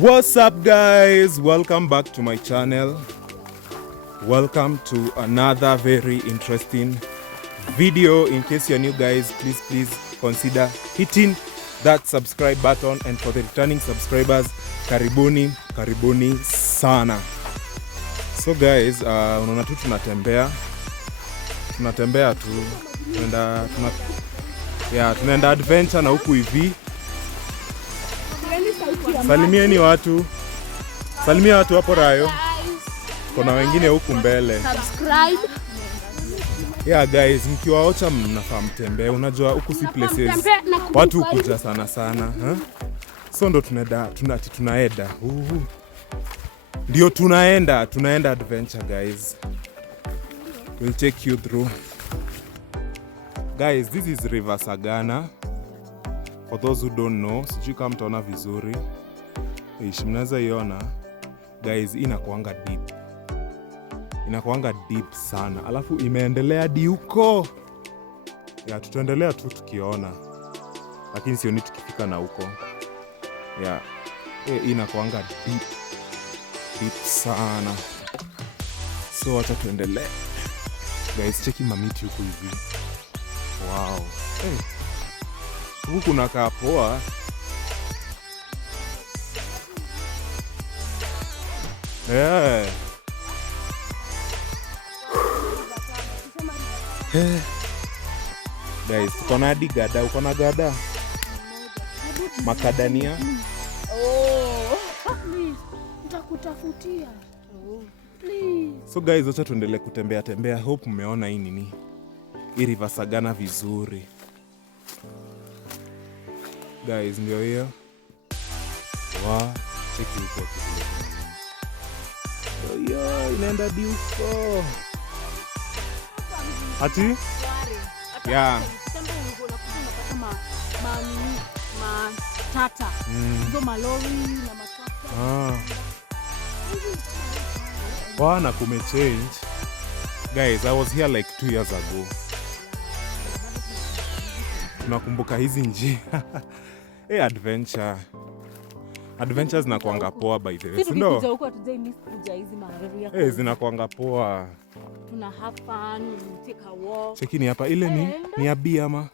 What's up guys, welcome back to my channel. Welcome to another very interesting video. In case you're new guys, please consider hitting that subscribe button, and for the returning subscribers, karibuni sana. So guys, unaona tu tunatembea tu tunaenda adventure na huku hivi. Salimieni watu. Salimia watu hapo Rayo. Kuna wengine huku mbele. Subscribe. Yeah guys, mkiwaocha mnafaa mtembee. Unajua huku si places watu hukuja sana, huh? So ndo tunaenda. Ndio tunaenda adventure guys. We'll take you through. Guys, this is River Sagana. For those who don't know, sijui kama mtaona vizuri. Mnaweza iona. Guys, inakuanga deep sana. Alafu imeendelea hadi huko. Ya, tutaendelea tu tukiona. Lakini sioni tukifika na huko. Ya, inakuanga deep sana. So wacha tuendelee. Guys, cheki mamiti huko hivi. Wow. Huku kunakaa poa. Yeah. Guys, tuko na hadi gada. Uko na gada? Makadania. Please. Nitakutafutia. Please. So guys, wacha tuendelee kutembea. Hope mmeona hii nini. Hii River Sagana vizuri. Guys, ndio hiyo. Cheki huko. Yo, inaenda huko. Ati? Yeah. Matata. Hizo malori na matata. Bwana kumechange. Guys, I was here like 2 years ago. Nakumbuka hizi njia. Adventures zinakuanga poa by the way. Ndio. Huko hatujai miss kuja hizi marefu yako. Zinakuanga poa. Tuna have fun, we take a walk. Chekini hapa ile ni abi ama?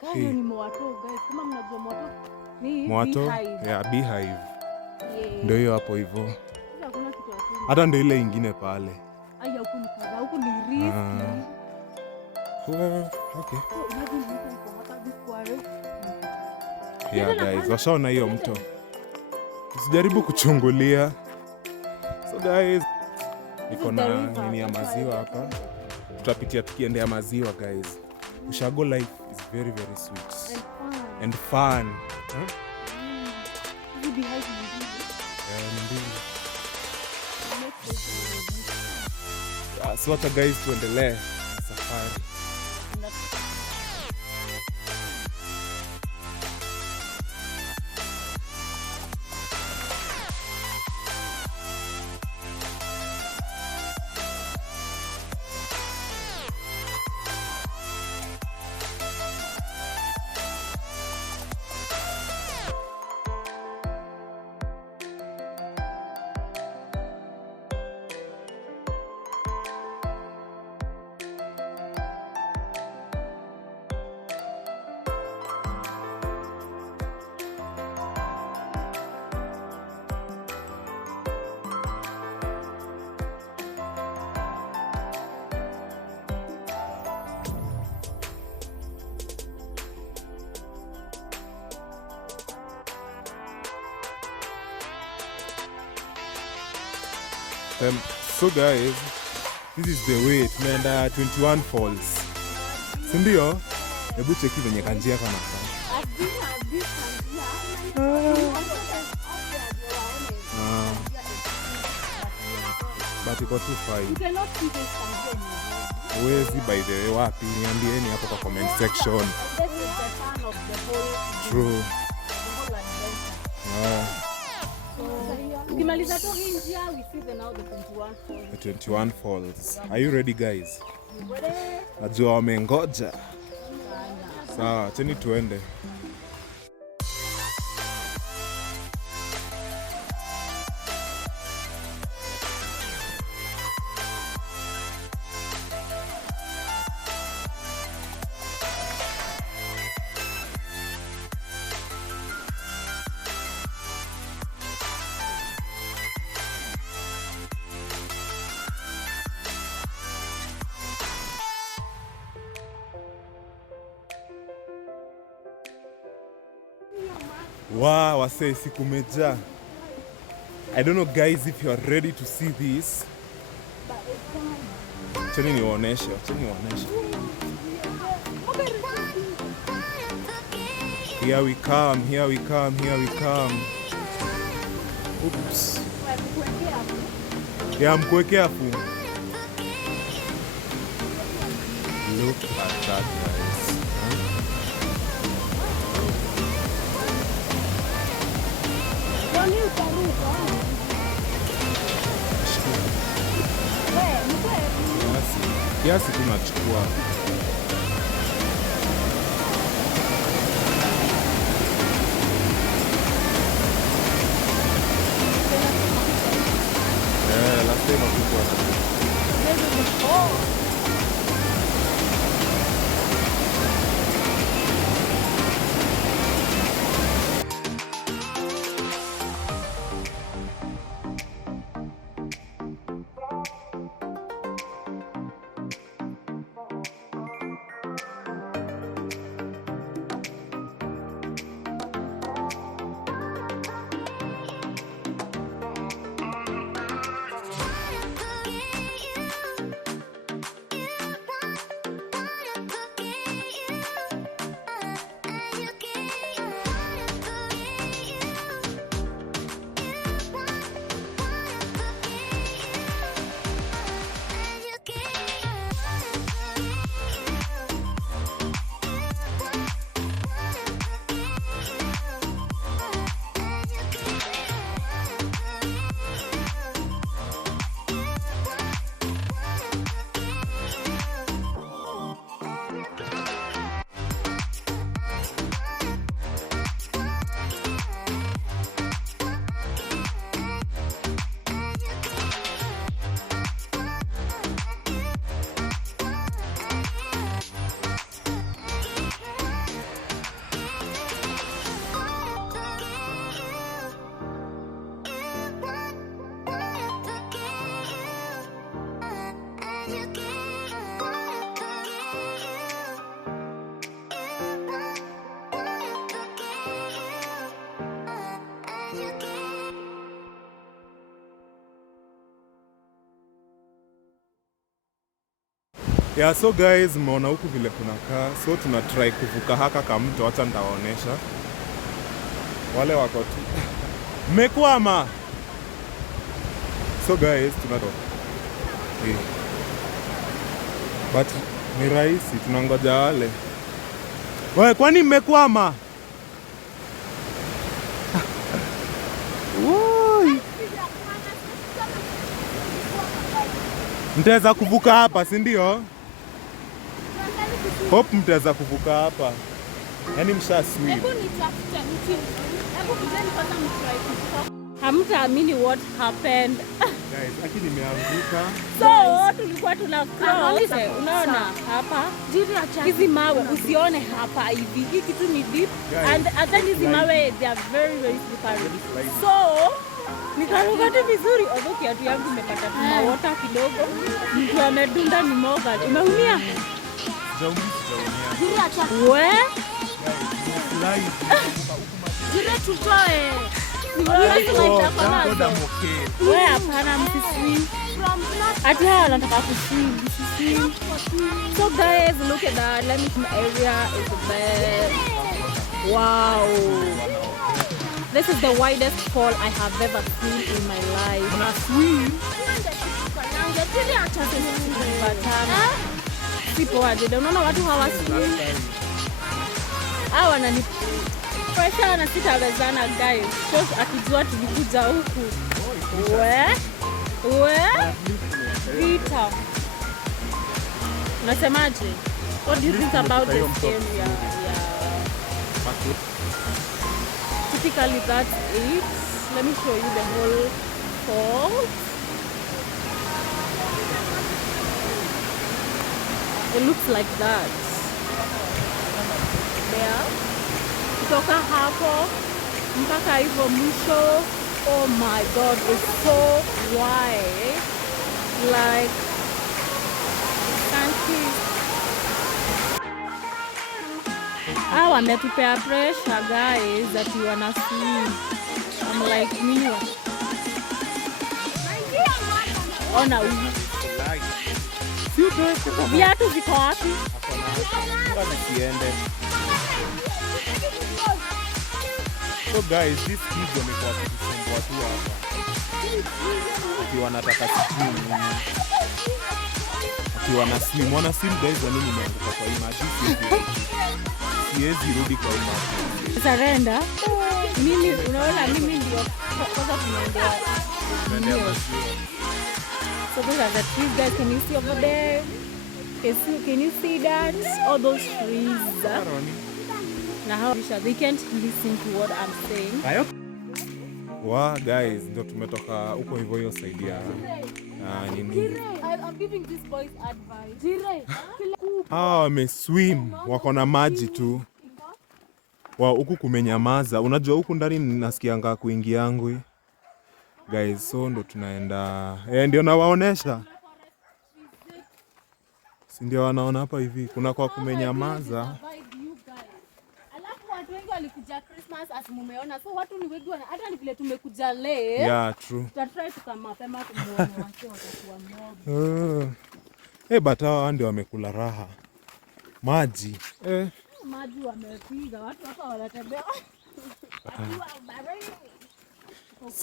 Kayo ni mwato guys. Kama mnajua mwato ni mwato. Beehive. Yeah, Beehive. Ndio hiyo hapo hivyo. Hata ndio ile ingine pale. Aya huku ni risk. Okay. Yeah guys, washaona hiyo mto. Usijaribu kuchungulia. So guys, niko na nini ya maziwa hapa. Tutapitia tukiendea maziwa guys. Ushago life is very sweet and fun. So what guys, tuendelee safari. So guys, this is the way. Tunaenda 21 Falls. Sindio? Hebu cheki venye kanjia kana. But iko too fine. Uwezi by the way wapi? Niambieni hapo kwa comment section. True. Ukimaliza tu njia, we see the 21 Falls. The 21 Falls. Are you ready guys? Najua wamengoja. Sawa, cheni tuende. Wow, wasee siku meja. I don't know guys if you are ready to see this. Cheni niwaoneshe. Here we come. Oops. Yeah, I'm careful. Look at that, guys. Kiasi tunachukua. Last time hakukuwa. Yeah, so guys, mmeona huku vile kunakaa. So tuna try kuvuka haka kama mto, acha nitawaonesha. Wale wako tu. Mmekwama. So guys, tunatoka. But ni rahisi, tunangoja wale. Wewe kwani mmekwama? Mtaweza kuvuka hapa, si ndio? Hope mtaweza kuvuka hapa. Yaani msha swim. Hebu nitafute mti. Hebu kujeni kwanza mtry kuvuka. Hamtaamini what happened. Guys, lakini nimeanguka. So tulikuwa tuna cross. Unaona hapa? Hizi mawe usione hapa hivi. Hii kitu ni deep and then hizi mawe they are very slippery. So nikaruka tu vizuri, although kiatu yangu imepata water kidogo. Mtu amedunda ni moga. Umeumia? Sijaumia. We? Jire tutoe. Wewe hapana msiswim. Ati hawa wanataka kuswim. So guys, look at that. Let me come area is the best. Wow. This is the widest fall I have ever seen in my life. Una swim? Sipo aje. Unaona watu hawaswim. Hawa wanani pressure na sitawezana guys. So akijua tulikuja huku. We? Vita. Unasemaje? What do you think about this area? Typically that's it. Let me show you the whole fall. It looks like that. There. Kutoka hapo mpaka hivyo mwisho. Oh my god, it's so wide. Like, can't see. Wametupea pressure guys that you wanna see. I'm like me. Ona huyu. Viatu viko wapi? So guys, this kids wamekuwa wakisumbua tu hapa. Ati wanataka swim. Ati wana swim. Wana swim guys, wanini nimeanguka kwa hii maji. Siwezi rudi kwa hii maji. Surrender. Mimi unaona mimi ndio kwanza tunaendea. So those are the trees guys, can you see over there? Can you see that? All those trees. Now how they can't listen to what I'm saying. Wow guys, ndio tumetoka huko hivyo hiyo side ya nini. I'm giving these boys advice. Wameswim, wako na maji tu. Huku kumenyamaza. Unajua huku ndani nasikianga kuingia yangu. Guys, so ndo tunaenda. Ndio nawaonesha. Si ndio wanaona hapa hivi. Kuna kwa kumenyamaza. Alafu watu wengi walikuja Christmas as mumeona. So watu ni wengi hata ni vile tumekuja leo. Yeah, true. Tutatry tukama mapema tumuone watu watakuwa mob. But hao ndio wamekula raha. Maji. Maji wamepiga. Watu hapa wanatembea.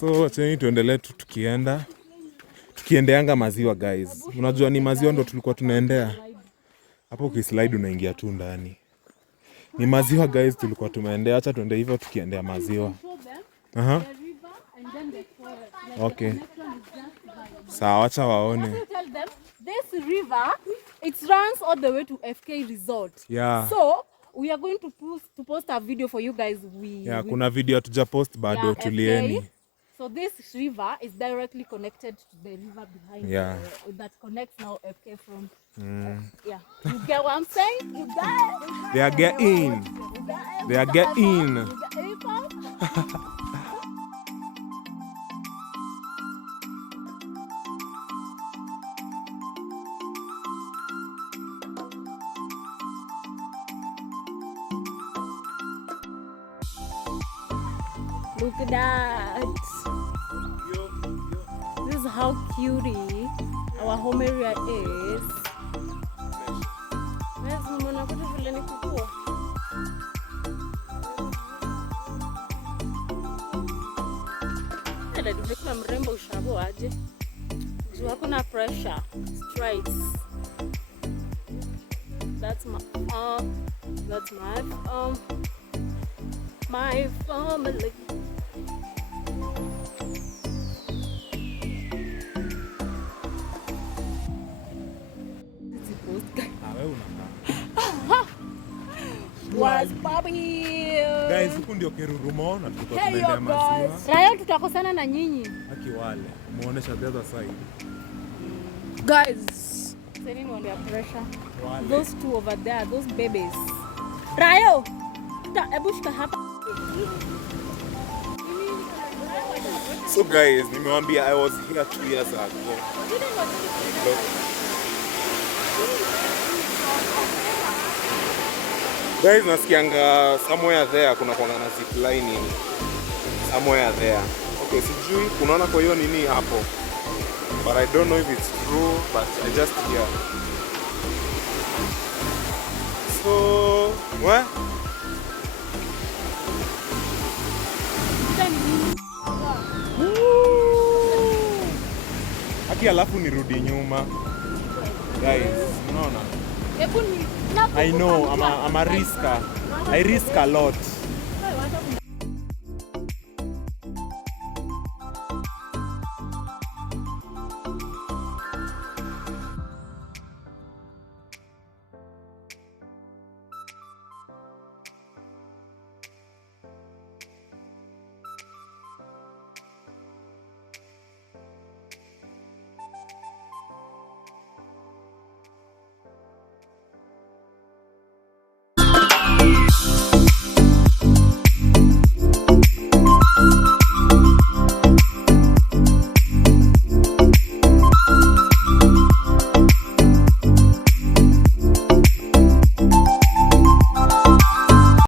So acheni tuendelee tukiendeanga maziwa guys. Unajua ni maziwa ndo tulikuwa tunaendea. Hapo ukislide unaingia tu ndani. Ni maziwa guys tulikuwa tumeendea. Acha tuende hivyo tukiendea maziwa. Okay. Sawa, acha waone. This river, it runs all the way to FK Resort. Yeah. So we are going to post a video for you guys. Kuna video tuja post bado, tulieni. FK. So this river is directly connected to the river behind that connects now FK from You get what I'm saying? You guys. They are getting. They are getting. Look at that. This is how cutie our home area is. Kuna mrembo ushabo aje. Juu hakuna pressure. Straight. That's my my family. Guys, huku ndio Kerurumo na tulikuwa tunaendea maziwa. Leo tutakosana na nyinyi. Haki wale. Muonesha the other side. Guys, sending on their pressure. Wale. Those two over there, those babies. Rayo, ebushka hapa. So guys, nimewambia I was here 2 years ago. Look. Guys, nasikianga somewhere there kuna kwa na zip line somewhere there. Okay, sijui kunaona kwa hiyo nini hapo. But I don't know if it's true, but I just hear. So, what? Haki alafu nirudi nyuma. Guys, unaona? I know, I'm a risker. I risk a lot.